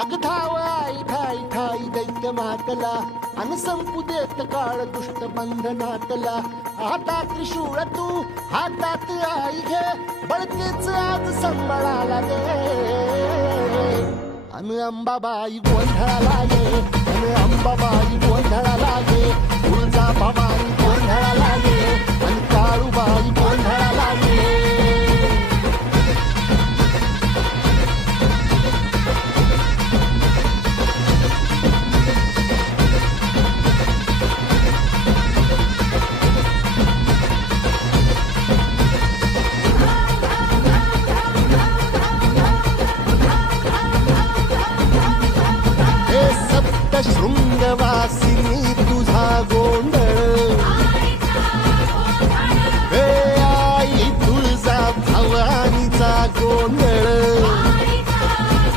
अग धाव आई ठाई ठाई दैत्य मातला अन संपू देत काळ दुष्ट बंधनातला. हातात त्रिशूळ तू हातात आई घे बळतेच आज संबळाला गे. अन अंबाबाई गोंधळाला गे अन अंबाबाई गोंधळाला गे. तुळजा भवानी गोंधळाला गे अन काळूबाई